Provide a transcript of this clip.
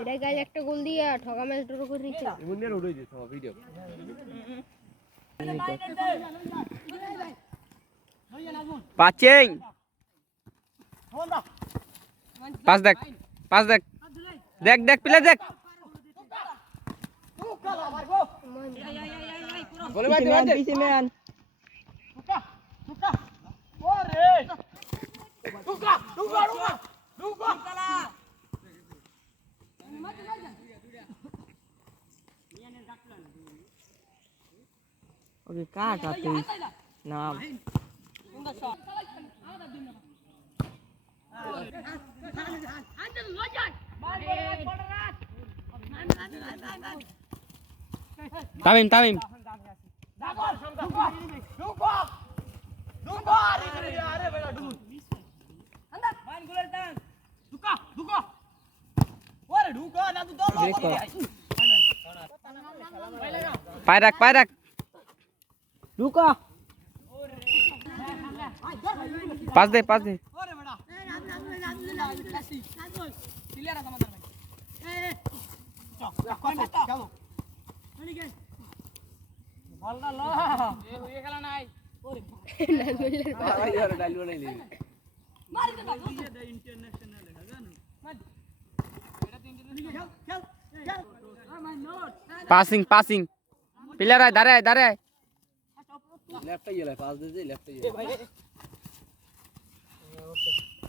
এটা গায়ে একটা গোল দিয়া ঠকা ম্যাচ ড্র করে দিচ্ছে ইমুনের উড়াই দিছ ভিডিও পাচিং পাস দেখ দেখ দেখ প্লে দেখ বলে ভাই দে পিছে ম্যান ওরে টুকা ओके काट आते नाम तामिम तामिम पायरक रुको पास दे पासिंग प्लेयर है दारे लेफ्ट ये ले पास दे लेफ्ट ये